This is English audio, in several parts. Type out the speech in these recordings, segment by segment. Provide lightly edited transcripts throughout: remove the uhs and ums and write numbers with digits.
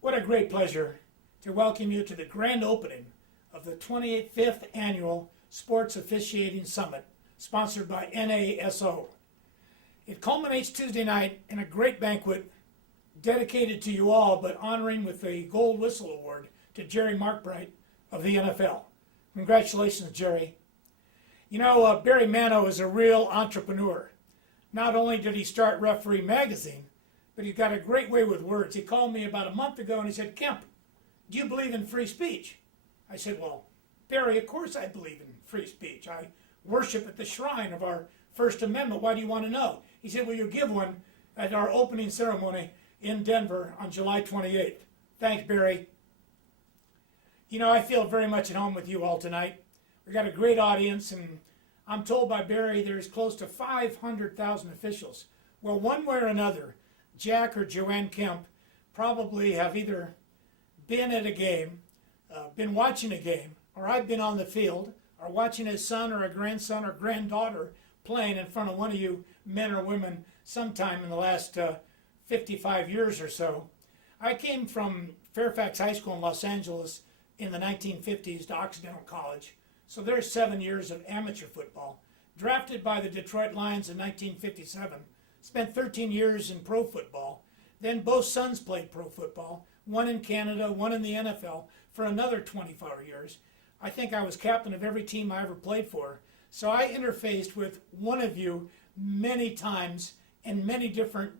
What a great pleasure to welcome you to the grand opening of the 25th Annual Sports Officiating Summit, sponsored by NASO. It culminates Tuesday night in a great banquet dedicated to you all, but honoring with the Gold Whistle Award to Jerry Markbright of the NFL. Congratulations, Jerry. You know, Barry Mano is a real entrepreneur. Not only did he start Referee Magazine, but he got a great way with words. He called me about a month ago and he said, "Kemp, do you believe in free speech?" I said, "Well, Barry, of course I believe in free speech. I worship at the shrine of our First Amendment. Why do you want to know?" He said, "Well, you'll give one at our opening ceremony in Denver on July 28th. Thanks, Barry. You know, I feel very much at home with you all tonight. We've got a great audience, and I'm told by Barry there's close to 500,000 officials. Well, one way or another, Jack or Joanne Kemp probably have either been at a game, been watching a game, or I've been on the field, or watching a son or a grandson or granddaughter playing in front of one of you men or women sometime in the last 55 years or so. I came from Fairfax High School in Los Angeles in the 1950s to Occidental College. So there's 7 years of amateur football. Drafted by the Detroit Lions in 1957. Spent 13 years in pro football. Then both sons played pro football. One in Canada, one in the NFL for another 24 years. I think I was captain of every team I ever played for. So I interfaced with one of you many times in many different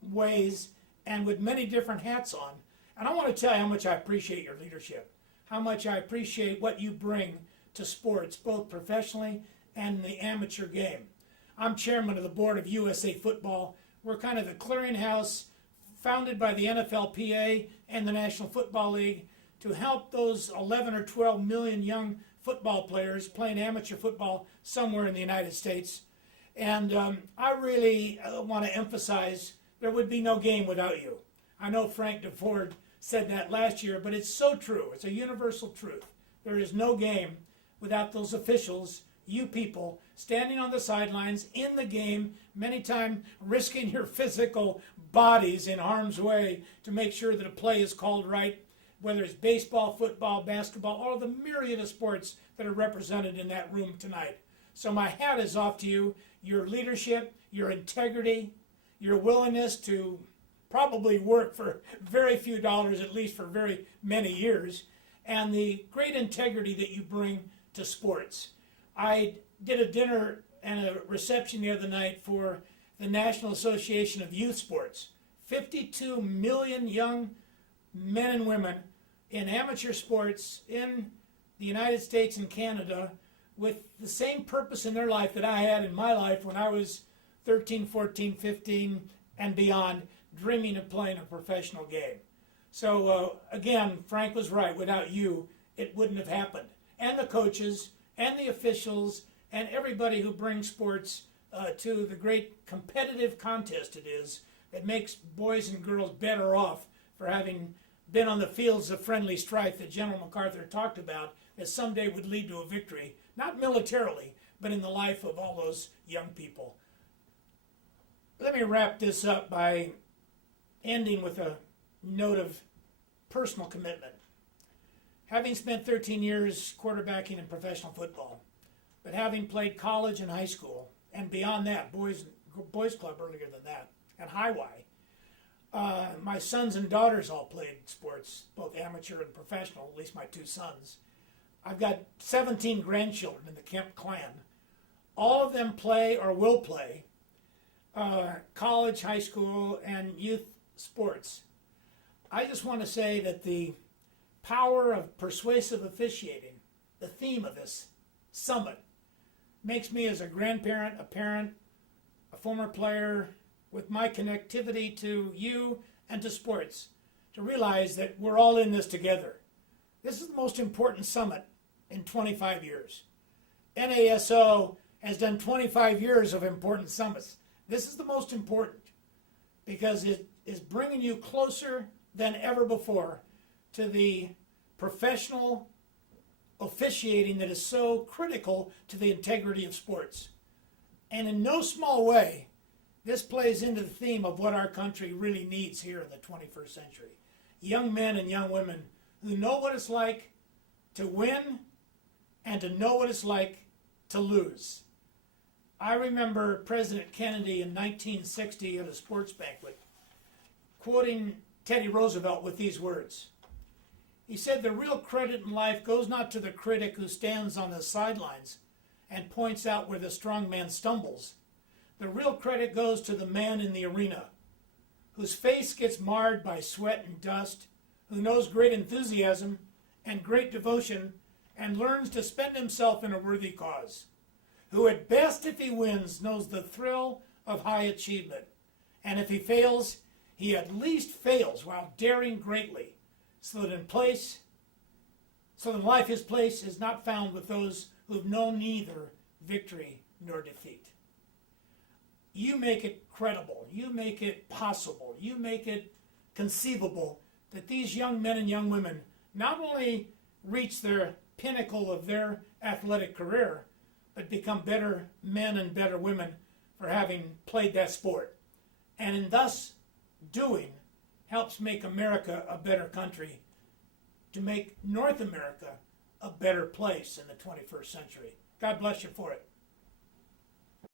ways and with many different hats on. And I want to tell you how much I appreciate your leadership. How much I appreciate what you bring to sports, both professionally and the amateur game. I'm chairman of the board of USA Football. We're kind of the clearinghouse founded by the NFLPA and the National Football League to help those 11 or 12 million young football players playing amateur football somewhere in the United States. And I really want to emphasize there would be no game without you. I know Frank DeFord said that last year, but it's so true. It's a universal truth. There is no game without those officials, you people, standing on the sidelines in the game, many times risking your physical bodies in harm's way to make sure that a play is called right, whether it's baseball, football, basketball, all the myriad of sports that are represented in that room tonight. So my hat is off to you, your leadership, your integrity, your willingness to probably work for very few dollars, at least for very many years, and the great integrity that you bring to sports. I did a dinner and a reception the other night for the National Association of Youth Sports. 52 million young men and women in amateur sports in the United States and Canada with the same purpose in their life that I had in my life when I was 13, 14, 15, and beyond, dreaming of playing a professional game. So again, Frank was right. Without you, it wouldn't have happened. And the coaches, and the officials, and everybody who brings sports to the great competitive contest it is that makes boys and girls better off for having been on the fields of friendly strife that General MacArthur talked about that someday would lead to a victory, not militarily, but in the life of all those young people. Let me wrap this up by ending with a note of personal commitment. Having spent 13 years quarterbacking in professional football, but having played college and high school, and beyond that, boys club earlier than that, and high Y, my sons and daughters all played sports, both amateur and professional, at least my two sons. I've got 17 grandchildren in the Kemp clan. All of them play or will play college, high school, and youth sports. I just want to say that the power of persuasive officiating, the theme of this summit, makes me as a grandparent, a parent, a former player, with my connectivity to you and to sports, to realize that we're all in this together. This is the most important summit in 25 years. NASO has done 25 years of important summits. This is the most important because it is bringing you closer than ever before to the professional officiating that is so critical to the integrity of sports. And in no small way, this plays into the theme of what our country really needs here in the 21st century. young men and young women who know what it's like to win and to know what it's like to lose. I remember President Kennedy in 1960 at a sports banquet quoting Teddy Roosevelt with these words. He said, "The real credit in life goes not to the critic who stands on the sidelines and points out where the strong man stumbles. The real credit goes to the man in the arena, whose face gets marred by sweat and dust, who knows great enthusiasm and great devotion and learns to spend himself in a worthy cause, who at best, if he wins, knows the thrill of high achievement, and if he fails, he at least fails while daring greatly, so that in life his place is not found with those who have known neither victory nor defeat." You make it credible, you make it possible, you make it conceivable that these young men and young women not only reach their pinnacle of their athletic career, but become better men and better women for having played that sport. And in thus doing, helps make America a better country, to make North America a better place in the 21st century. God bless you for it.